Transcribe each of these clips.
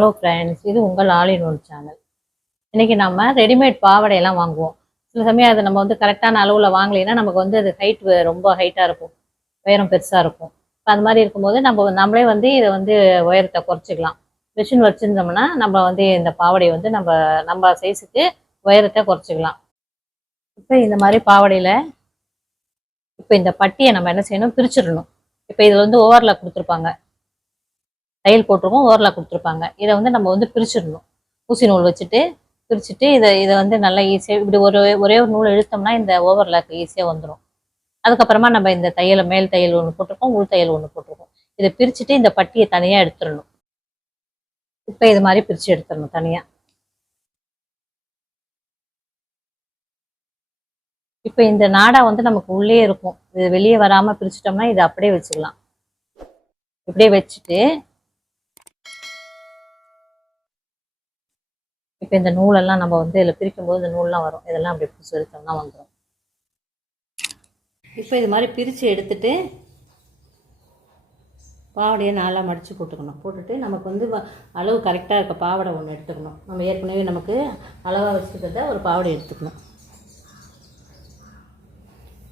Hello friends இது உங்கள் ஆலின் ஒரு சேனல் இன்னைக்கு நம்ம ரெடிமேட் பாவடையெல்லாம் வாங்குவோம். சில சமயம் அதை நம்ம வந்து கரெக்டான அளவில் வாங்கலைன்னா நமக்கு வந்து அது ஹைட் ரொம்ப ஹைட்டாக இருக்கும். உயரம் பெருசாக இருக்கும். இப்போ அந்த மாதிரி இருக்கும்போது நம்ம நம்மளே வந்து இதை வந்து உயரத்தை குறைச்சிக்கலாம். மிஷின் வச்சுருந்தோம்னா நம்ம வந்து இந்த பாவாடையை வந்து நம்ம நம்ம சைஸுக்கு உயரத்தை குறைச்சிக்கலாம். இப்போ இந்த மாதிரி பாவடையில் இப்போ இந்த பட்டியை நம்ம என்ன செய்யணும்? பிரிச்சிடணும். இப்போ இதில் வந்து ஓவரில் கொடுத்துருப்பாங்க. தையல் போட்டிருக்கோம் ஓவர்லாக் கொடுத்துருப்பாங்க. இதை வந்து நம்ம வந்து பிரிச்சிடணும். ஊசி நூல் வச்சுட்டு பிரிச்சுட்டு இதை இதை வந்து நல்லா ஈஸியாக இப்படி ஒரு ஒரே ஒரு நூல் இழுத்தோம்னா இந்த ஓவர்லாக் ஈஸியாக வந்துடும் அதுக்கப்புறமா நம்ம இந்த தையலை மேல் தையல் ஒன்று போட்டிருக்கோம் உள் தையல் ஒன்று போட்டிருக்கோம். இதை பிரிச்சுட்டு இந்த பட்டியை தனியாக எடுத்துடணும். இப்போ இது மாதிரி பிரித்து எடுத்துடணும் தனியாக இப்போ இந்த நாடா வந்து நமக்கு உள்ளே இருக்கும். இது வெளியே வராமல் பிரிச்சிட்டோம்னா இதை அப்படியே வச்சுக்கலாம். இப்படியே வச்சுட்டு இப்போ இந்த நூலெல்லாம் நம்ம வந்து இதில் பிரிக்கும்போது இந்த நூல்லாம் வரும். இதெல்லாம் அப்படி பிடிச்சி எடுத்தோம்னா வந்துடும் இப்போ இது மாதிரி பிரித்து எடுத்துட்டு பாவாடையை நாளாக மடித்து போட்டுக்கணும். போட்டுட்டு நமக்கு வந்து வ- அளவு கரெக்டாக இருக்க பாவாடை ஒன்று எடுத்துக்கணும். நம்ம ஏற்கனவே நமக்கு அளவாக வச்சுக்கிறத ஒரு பாவாடை எடுத்துக்கணும்.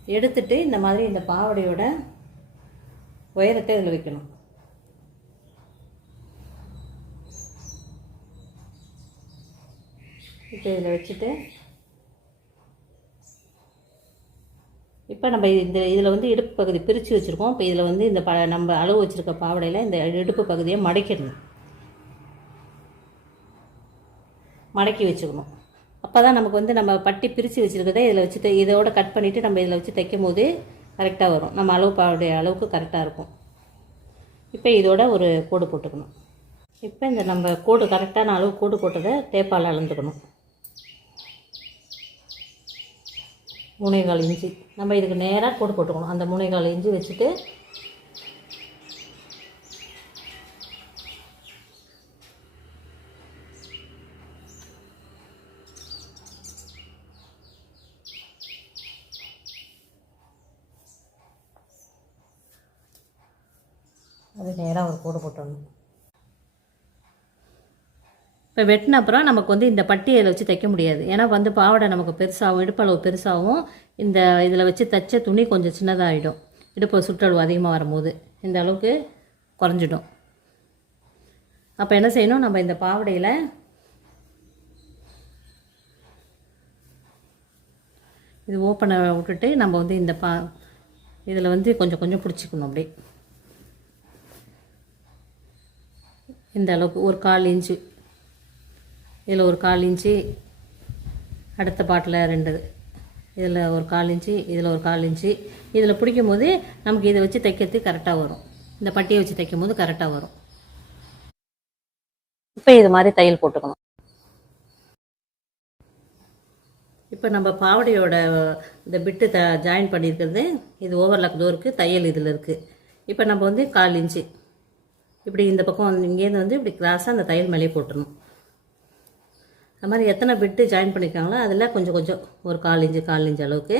எடுத்துட்டு இந்த மாதிரி இந்த பாவாடையோட உயரத்தை இதில் வைக்கணும். இப்போ இதில் வச்சுட்டு இப்போ நம்ம இந்த இதில் வந்து இடுப்பு பகுதி பிரித்து வச்சுருக்கோம். இப்போ இதில் வந்து இந்த ப நம்ம அளவு வச்சுருக்க பாவாடையில் இந்த இடுப்பு பகுதியை மடக்கிடணும். மடக்கி வச்சுக்கணும். அப்போ தான் நமக்கு வந்து நம்ம பட்டி பிரித்து வச்சுருக்கதை இதில் வச்சு இதோட கட் பண்ணிவிட்டு நம்ம இதில் வச்சு தைக்கும் போது கரெக்டாக வரும். நம்ம அளவு பாவடைய அளவுக்கு கரெக்டாக இருக்கும். இப்போ இதோட ஒரு கோடு போட்டுக்கணும். இப்போ இந்த நம்ம கோடு கரெக்டான அளவு கோடு போட்டதை டேப்பால் அளந்துக்கணும். மூணேகால் இஞ்சி. நம்ம இதுக்கு நேராக போட்டு போட்டுக்கணும். அந்த மூணேகால் இஞ்சி வச்சுட்டு அது நேராக ஒரு கோடு போட்டுடணும் இப்போ வெட்டின அப்புறம் நமக்கு வந்து இந்த பட்டியலை இதில் வச்சு தைக்க முடியாது. ஏன்னா வந்து பாவாடை நமக்கு பெருசாகவும் இடுப்பளவு பெருசாகவும் இந்த இதில் வச்சு தைச்ச துணி கொஞ்சம் சின்னதாகிடும் இடுப்பு சுற்றளவு அதிகமாக வரும்போது இந்த அளவுக்கு குறைஞ்சிடும். அப்போ என்ன செய்யணும்? நம்ம இந்த பாவாடையில் இது ஓப்பனை விட்டுட்டு நம்ம வந்து இந்த பா இதில் வந்து கொஞ்சம் கொஞ்சம் பிடிச்சிக்கணும் அப்படி இந்த அளவுக்கு ஒரு கால் இன்ச்சு. இதில் ஒரு கால் இன்ச்சு அடுத்த பாட்டில் ரெண்டு இதில் ஒரு கால் இன்ச்சு இதில் ஒரு கால் இன்ச்சு. இதில் பிடிக்கும் போது நமக்கு இதை வச்சு தைக்கிறதுக்கு கரெக்டாக வரும். இந்த பட்டியை வச்சு தைக்கும் போது கரெக்டாக வரும். இப்போ இது மாதிரி தையல் போட்டுக்கணும். இப்போ நம்ம பாவடையோட இந்த பிட்டு த ஜாயின் பண்ணியிருக்கிறது இது ஓவர்லாக் டோருக்கு தையல் இதில் இருக்குது இப்போ நம்ம வந்து கால் இன்ச்சு. இப்படி இந்த பக்கம் வந்து இங்கேருந்து வந்து இப்படி கிராஸாக அந்த தையல் மேலேயே போட்டுடணும். அது மாதிரி எத்தனை பிட்டு ஜாயின் பண்ணியிருக்காங்களோ அதில் கொஞ்சம் கொஞ்சம். ஒரு கால் இன்ச்சு கால் இன்ச்சு அளவுக்கு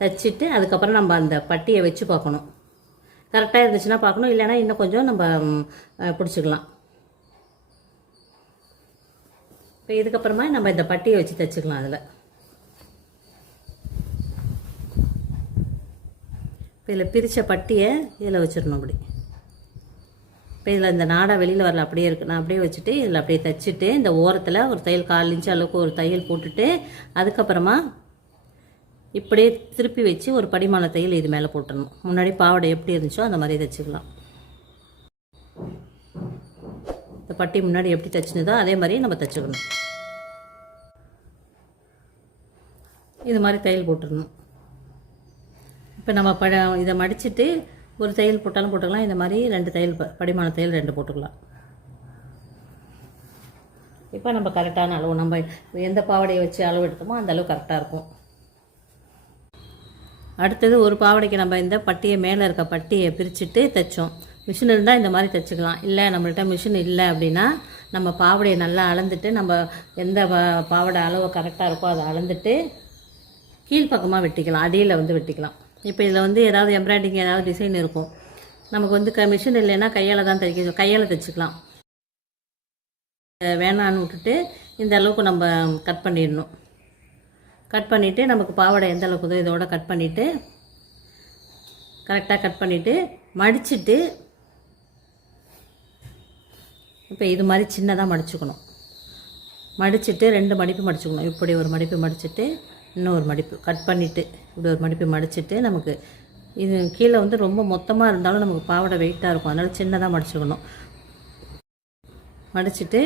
தைச்சிட்டு அதுக்கப்புறம் நம்ம அந்த பட்டியை வச்சு பார்க்கணும். கரெக்டாக இருந்துச்சுன்னா பார்க்கணும். இல்லைன்னா இன்னும் கொஞ்சம் நம்ம பிடிச்சிக்கலாம். இப்போ இதுக்கப்புறமா நம்ம இந்த பட்டியை வச்சு தைச்சிக்கலாம் அதில். இப்போ இதில் பிரித்த பட்டியை இதில் வச்சிடணும் அப்படி. இப்போ இதில் இந்த நாடா வெளியில் வரல அப்படியே இருக்கு. நான் அப்படியே வச்சுட்டு இதில் அப்படியே தைச்சிட்டு இந்த ஓரத்தில் ஒரு தையல் கால் இன்ச்சு அளவுக்கு ஒரு தையல் போட்டுட்டு அதுக்கப்புறமா இப்படியே திருப்பி வச்சு ஒரு படிமான தையல் இது மேலே போட்டுடணும் முன்னாடி பாவாடை எப்படி இருந்துச்சோ அந்த மாதிரி தைச்சிக்கலாம். இந்த பட்டி முன்னாடி எப்படி தைச்சினதோ அதே மாதிரி நம்ம தைச்சிக்கணும். இது மாதிரி தையல் போட்டுடணும் இப்போ நம்ம பட இதை மடிச்சிட்டு ஒரு தையல் போட்டாலும் போட்டுக்கலாம். இந்த மாதிரி ரெண்டு தையல் படிமான தையல் ரெண்டு போட்டுக்கலாம். இப்போ நம்ம கரெக்டான அளவு நம்ம எந்த பாவாடையை வச்சு அளவு எடுத்தோமோ அந்த அளவு கரெக்டாக இருக்கும். அடுத்தது ஒரு பாவாடைக்கு நம்ம இந்த பட்டியை மேலே இருக்க பட்டியை பிரிச்சுட்டு தைச்சோம். மிஷின் இருந்தால் இந்த மாதிரி தைச்சிக்கலாம். இல்லை நம்மள்கிட்ட மிஷின் இல்லை அப்படின்னா நம்ம பாவடையை நல்லா அளந்துட்டு நம்ம எந்த பா- பாவாடை அளவு கரெக்டாக இருக்கோ அதை அளந்துட்டு கீழ்ப்பக்கமாக வெட்டிக்கலாம். அடியில் வந்து வெட்டிக்கலாம். இப்போ இதில் வந்து ஏதாவது எம்ப்ராய்டிங் ஏதாவது டிசைன் இருக்கும். நமக்கு வந்து க மிஷின் இல்லைன்னா கையால் தான் தைக்க கையால் தைச்சிக்கலாம். வேணான்னு விட்டுட்டு இந்த அளவுக்கு நம்ம கட் பண்ணிடணும். கட் பண்ணிவிட்டு நமக்கு பாவாடை எந்த அளவுக்கு இதோ இதோட கட் பண்ணிவிட்டு கரெக்டாக கட் பண்ணிவிட்டு மடிச்சுட்டு இப்போ இது மாதிரி சின்னதாக மடிச்சுக்கணும். மடிச்சுட்டு ரெண்டு மடிப்பு மடிச்சுக்கணும். இப்படி ஒரு மடிப்பு மடிச்சுட்டு இன்னொரு மடிப்பு. கட் பண்ணிவிட்டு இப்படி ஒரு மடிப்பு மடிச்சிட்டு நமக்கு இது கீழே வந்து ரொம்ப மொத்தமாக இருந்தாலும் நமக்கு பாவாடை வெயிட்டாக இருக்கும். அதனால் சின்னதாக மடிச்சுக்கணும். மடிச்சிட்டு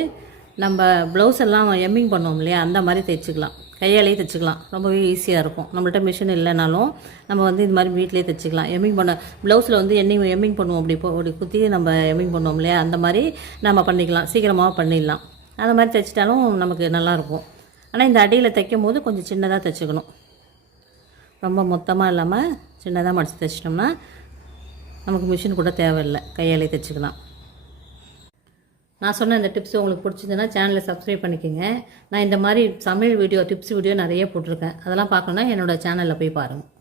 நம்ம ப்ளவுஸ் எல்லாம் எம்மிங் பண்ணுவோம் இல்லையா? அந்த மாதிரி தைச்சிக்கலாம். கையாலேயே தைச்சிக்கலாம். ரொம்பவே ஈஸியாக இருக்கும். நம்மள்ட்ட மிஷின் இல்லைனாலும் நம்ம வந்து இது மாதிரி வீட்டிலேயே தைச்சிக்கலாம். எம்மிங் பண்ண ப்ளவுஸில் வந்து எண்ணி எம்மிங் பண்ணுவோம். அப்படி இப்போ அப்படி குத்தி நம்ம எம்மிங் பண்ணுவோம் இல்லையா? அந்த மாதிரி நம்ம பண்ணிக்கலாம். சீக்கிரமாக பண்ணிடலாம். அந்த மாதிரி தைச்சிட்டாலும் நமக்கு நல்லாயிருக்கும் ஆனால் இந்த அடியில் தைக்கும் போது கொஞ்சம் சின்னதாக தைச்சிக்கணும். ரொம்ப மொத்தமாக இல்லாமல் சின்னதாக மடித்து தைச்சிட்டோம்னா நமக்கு மிஷின் கூட தேவையில்லை. கையாலே தைச்சிக்கலாம். நான் சொன்ன இந்த டிப்ஸ் உங்களுக்கு பிடிச்சிருந்ததுன்னா சேனலை சப்ஸ்கிரைப் பண்ணிக்கோங்க. நான் இந்த மாதிரி சமையல் வீடியோ டிப்ஸ் வீடியோ நிறைய போட்டிருக்கேன். அதெல்லாம் பார்க்கணுன்னா என்னோடய சேனலில் போய் பாருங்கள்